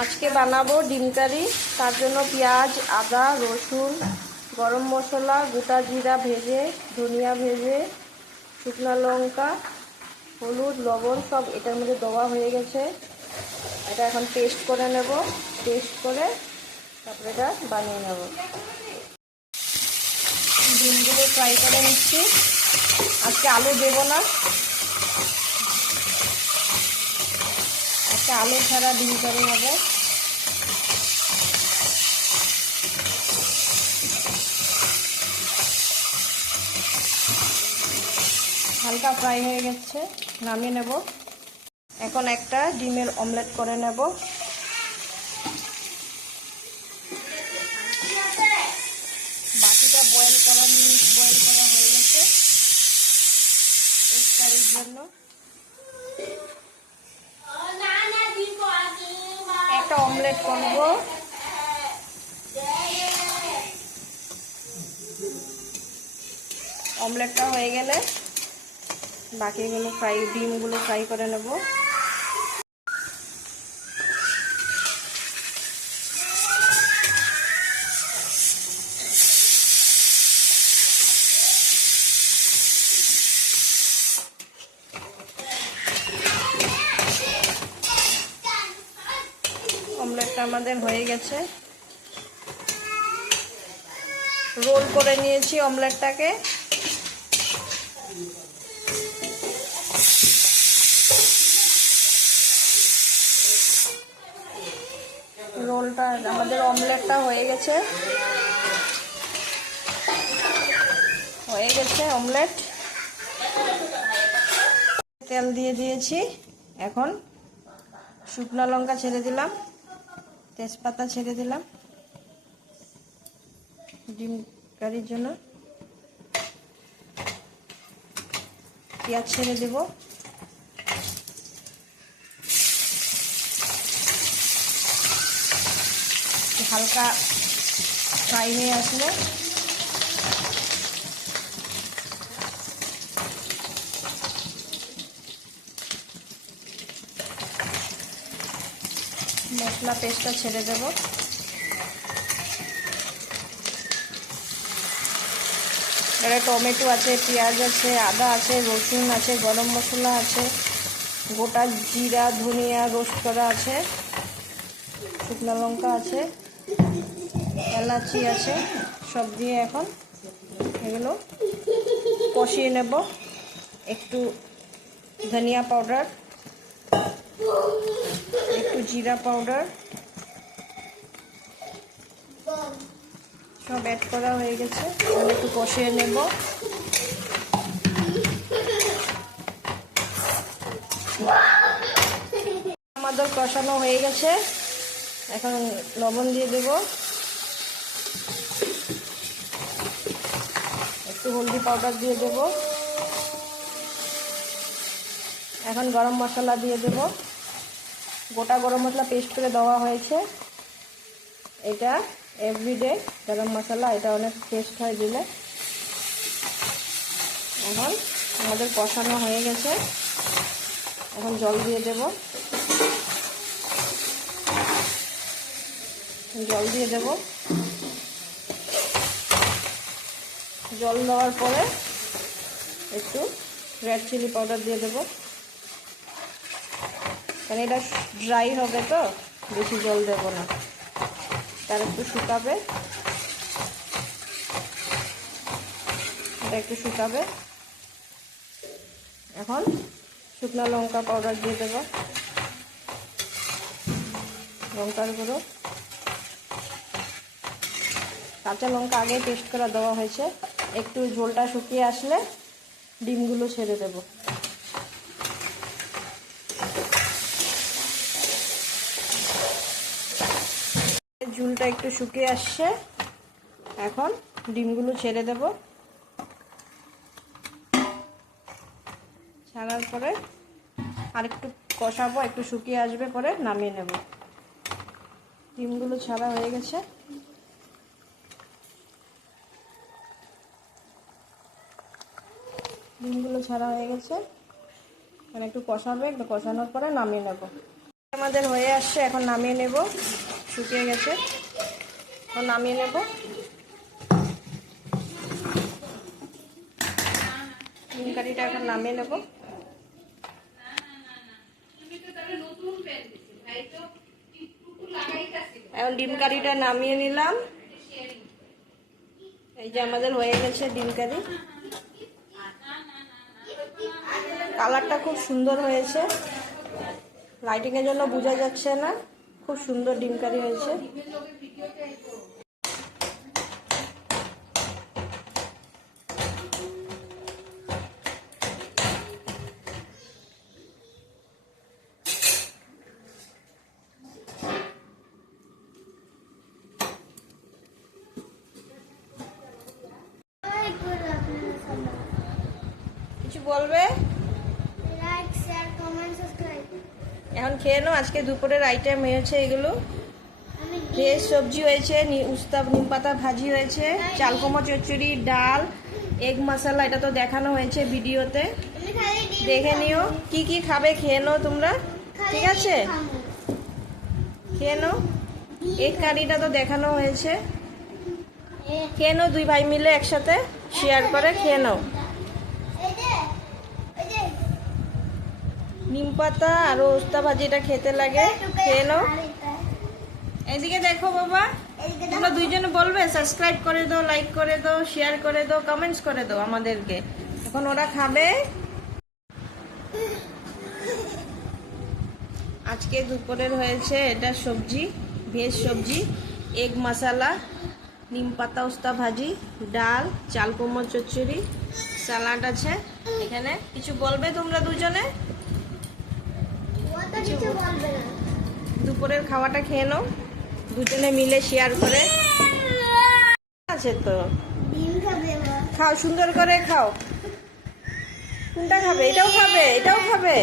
আজকে বানাবো ডিম কারি। তার জন্য পেঁয়াজ, আদা, রসুন, গরম মশলা, গোটা জিরা ভেজে, ধনিয়া ভেজে, শুকনো লঙ্কা, হলুদ, লবণ সব এটার মধ্যে দেওয়া হয়ে গেছে। এটা এখন পেস্ট করে নেব। পেস্ট করে তারপরে এটা বানিয়ে নেব। ডিমগুলো ফ্রাই করে নিচ্ছি। আজকে আলু দেবো না, আজকে আলু ছাড়া ডিম কারি হবে। হালকা ফ্রাই হয়ে গেছে, নামিয়ে নেব। এখন একটা ডিমের অমলেট করে নেব। বাকিটা বয়েল করা হয়ে গেছে এগ কারির জন্য। একটা অমলেট করব। অমলেটটা হয়ে গেলে বাকিগুলো ডিমগুলো ফ্রাই করে নেব। অমলেটটা আমাদের হয়ে গেছে। রোল করে নিয়েছি অমলেটটাকে। রোলটা আমাদের অমলেটটা হয়ে গেছে অমলেট। তেল দিয়ে দিয়েছি। এখন শুকনো লঙ্কা ছেড়ে দিলাম, তেজপাতা ছেড়ে দিলাম ডিম কারির জন্য। পেঁয়াজ ছেড়ে দেব। হালকা ফ্রাই হয়ে আসলে মশলা পেস্টটা ছেড়ে দেব। এখানে টমেটো আছে, পেঁয়াজ আছে, আদা আছে, রসুন আছে, গরম মশলা আছে, গোটা জিরা ধনিয়া রোস্ট করা আছে, শুকনো লঙ্কা আছে, এলাচি আছে, সব দিয়ে এখন এগুলো কষিয়ে নেব। একটু ধনিয়া পাউডার, একটু জিরা পাউডার সব অ্যাড করা হয়ে গেছে। একটু কষিয়ে নেব। আমাদের কষানো হয়ে গেছে। এখন লবণ দিয়ে দেব, একটু হলদি পাউডার দিয়ে দেব। এখন গরম মশলা দিয়ে দেব। গোটা গরম মশলা পেস্ট করে দেওয়া হয়েছে। এটা এভরিডে গরম মশলা, এটা অনেক টেস্ট হয় দিলে। এখন আমাদের কষানো হয়ে গেছে। এখন জল দিয়ে দেব। জল দেওয়ার পরে একটু রেড চিলি পাউডার দিয়ে দেব, কারণ এটা ড্রাই হবে তো বেশি জল দেব না, তার একটু শুকাবে, এটা একটু শুকাবে। এখন শুকনো লঙ্কা পাউডার দিয়ে দেব, লঙ্কার গুঁড়ো, কাঁচা লঙ্কা আগে পেস্ট করে দেওয়া হয়েছে। একটু ঝোলটা শুকিয়ে আসলে ডিমগুলো ছেড়ে দেব। ঝোলটা একটু শুকিয়ে আসছে, এখন ডিমগুলো ছেড়ে দেব। ছাড়ার পরে আর একটু কষাবো, একটু শুকিয়ে আসবে, পরে নামিয়ে নেব। ডিমগুলো ছাড়া হয়ে গেছে। ডিমগুলো ছাড়া হয়ে গেছে, মানে একটু কষাবে, একটু কষানোর পরে নামিয়ে নেব। আমাদের হয়ে আসছে, এখন নামিয়ে নেব। শুকিয়ে গেছে, এখন নামিয়ে নেব। ডিম কারিটা এখন নামিয়ে নেব। এখন ডিম কারিটা নামিয়ে নিলাম। এই যে আমাদের হয়ে গেছে ডিম কারি। কালারটা খুব সুন্দর হয়েছে, লাইটিং এর জন্য বোঝা যাচ্ছে না, খুব সুন্দর ডিম কারি হয়েছে। কিছু বলবে? Like, share, comment, subscribe. এখন খেয়ে নাও। আজকে দুপুরের আইটেম হয়েছে এগুলো। ভেজ সবজি হয়েছে, উস্তা নিম পাতা ভাজি হয়েছে, চাল কুমড়ো চচ্চড়ি, ডাল, এগ মশলা, এটা তো দেখানো হয়েছে ভিডিওতে, দেখে নিও। কি কি খাবে খেয়ে নাও তোমরা, ঠিক আছে? খেয়ে নাও। এগ কারিটা তো দেখানো হয়েছে, খেয়ে নাও। দুই ভাই মিলে একসাথে শেয়ার করে খেয়ে নাও। নিম পাতা আর উস্তা ভাজিটা খেতে লাগে, খেয়ে নাও। এদিকে দেখো বাবা, তোমরা দুইজনে বলবে সাবস্ক্রাইব করে দাও, লাইক করে দাও, শেয়ার করে দাও, কমেন্টস করে দাও আমাদেরকে। এখন ওরা খাবে। আজকে দুপুরের হয়েছে এটা সবজি, ভেজ সবজি, এগ মশলা, নিম পাতা উস্তা ভাজি, ডাল, চাল কুমড়ো চচ্চড়ি, স্যালাড আছে এখানে। কিছু বলবে তোমরা দুজনে? দুপুরের খাওয়াটা খেয়ে নাও দুজনে মিলে শেয়ার করে। আছে তো, খাও, সুন্দর করে খাও। কোনটা খাবে? এটাও খাবে, এটাও খাবে।